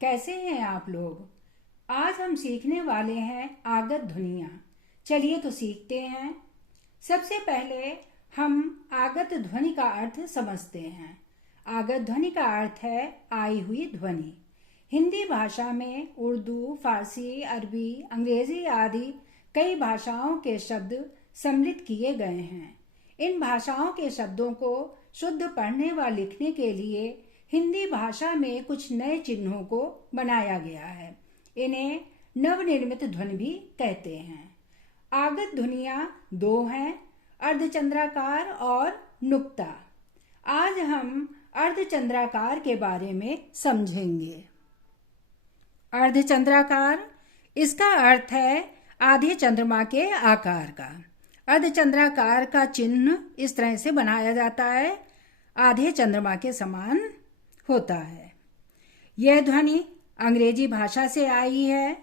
कैसे हैं आप लोग। आज हम सीखने वाले हैं आगत ध्वनियाँ। चलिए तो सीखते हैं। सबसे पहले हम आगत ध्वनि का अर्थ समझते हैं। आगत ध्वनि का अर्थ है आई हुई ध्वनि। हिंदी भाषा में उर्दू, फारसी, अरबी, अंग्रेजी आदि कई भाषाओं के शब्द सम्मिलित किए गए हैं। इन भाषाओं के शब्दों को शुद्ध पढ़ने व लिखने के लिए हिंदी भाषा में कुछ नए चिन्हों को बनाया गया है। इन्हें नवनिर्मित ध्वनि भी कहते हैं। आगत ध्वनियाँ दो हैं, अर्धचंद्राकार और नुक्ता। आज हम अर्धचंद्राकार के बारे में समझेंगे। अर्धचंद्राकार, इसका अर्थ है आधे चंद्रमा के आकार का। अर्धचंद्राकार का चिन्ह इस तरह से बनाया जाता है, आधे चंद्रमा के समान होता है। यह ध्वनि अंग्रेजी भाषा से आई है।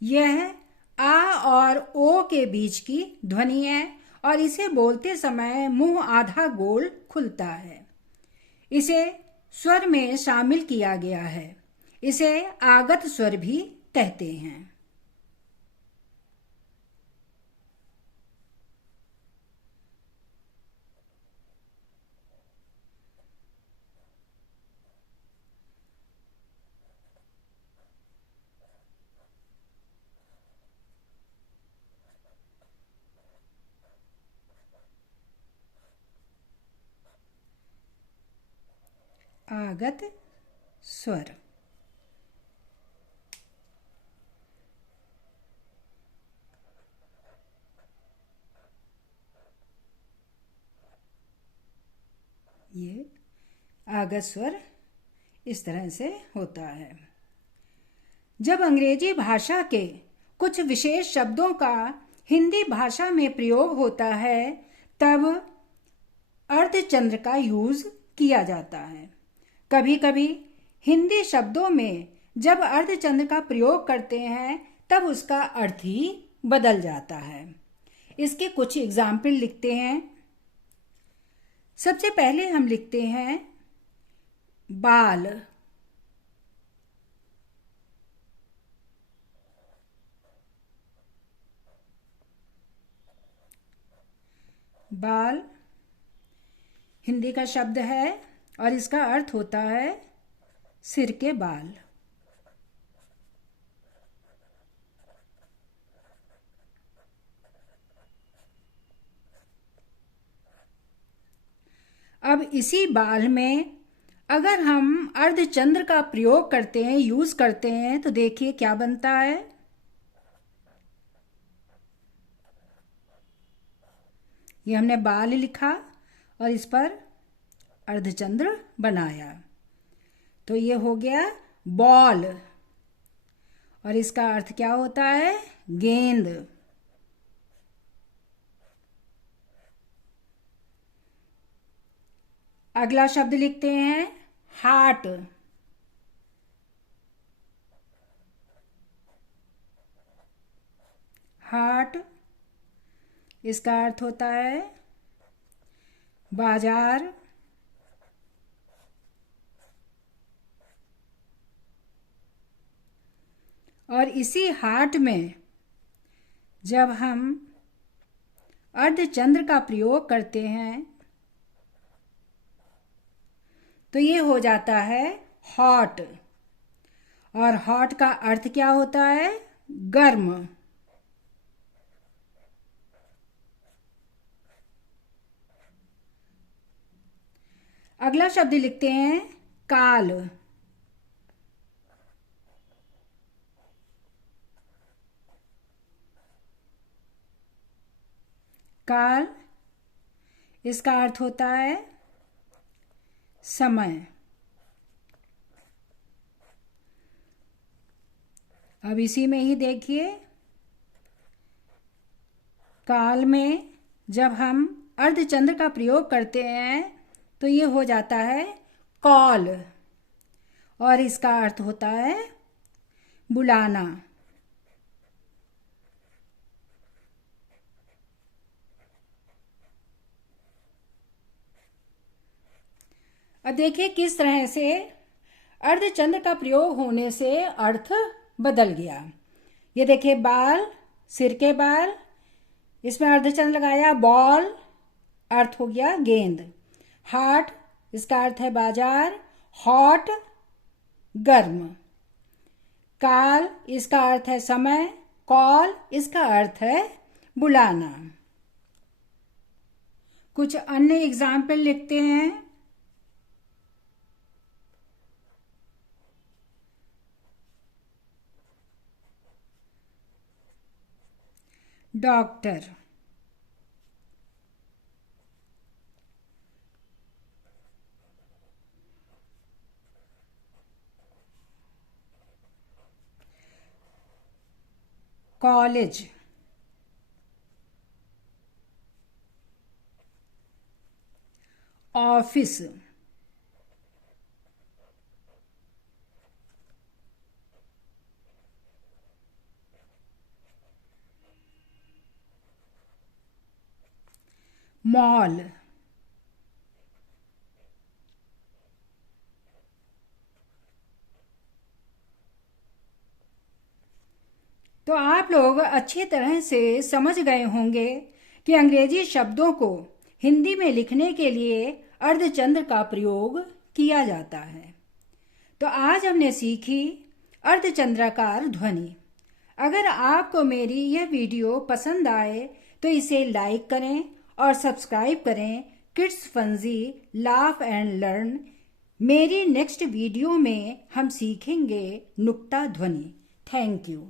यह आ और ओ के बीच की ध्वनि है और इसे बोलते समय मुंह आधा गोल खुलता है। इसे स्वर में शामिल किया गया है। इसे आगत स्वर भी कहते हैं। आगत स्वर। ये आगत स्वर इस तरह से होता है। जब अंग्रेजी भाषा के कुछ विशेष शब्दों का हिंदी भाषा में प्रयोग होता है तब अर्धचंद्र का यूज किया जाता है। कभी कभी हिंदी शब्दों में जब अर्धचंद्र का प्रयोग करते हैं तब उसका अर्थ ही बदल जाता है। इसके कुछ एग्जाम्पल लिखते हैं। सबसे पहले हम लिखते हैं बाल। बाल हिंदी का शब्द है और इसका अर्थ होता है सिर के बाल। अब इसी बाल में अगर हम अर्धचंद्र का प्रयोग करते हैं, यूज करते हैं, तो देखिए क्या बनता है। ये हमने बाल लिखा और इस पर अर्धचंद्र बनाया, तो ये हो गया बॉल। और इसका अर्थ क्या होता है? गेंद। अगला शब्द लिखते हैं हार्ट। हार्ट, इसका अर्थ होता है बाजार। और इसी हार्ट में जब हम अर्धचंद्र का प्रयोग करते हैं तो ये हो जाता है हॉट। और हॉट का अर्थ क्या होता है? गर्म। अगला शब्द लिखते हैं काल। काल, इसका अर्थ होता है समय। अब इसी में ही देखिए, काल में जब हम अर्धचंद्र का प्रयोग करते हैं तो ये हो जाता है कॉल। और इसका अर्थ होता है बुलाना। अब देखिए किस तरह से अर्धचंद्र का प्रयोग होने से अर्थ बदल गया। ये देखिए, बाल, सिर के बाल, इसमें अर्धचंद्र लगाया। बॉल, अर्थ हो गया गेंद। हाट, इसका अर्थ है बाजार। हॉट, गर्म। काल, इसका अर्थ है समय। कॉल, इसका अर्थ है बुलाना। कुछ अन्य एग्जाम्पल लिखते हैं। Doctor, college, office, mall. तो आप लोग अच्छी तरह से समझ गए होंगे कि अंग्रेजी शब्दों को हिंदी में लिखने के लिए अर्धचंद्र का प्रयोग किया जाता है। तो आज हमने सीखी अर्धचंद्राकार ध्वनि। अगर आपको मेरी यह वीडियो पसंद आए तो इसे लाइक करें और सब्सक्राइब करें kids fungi laugh and learn. मेरी नेक्स्ट वीडियो में हम सीखेंगे नुक्ता ध्वनि। Thank you.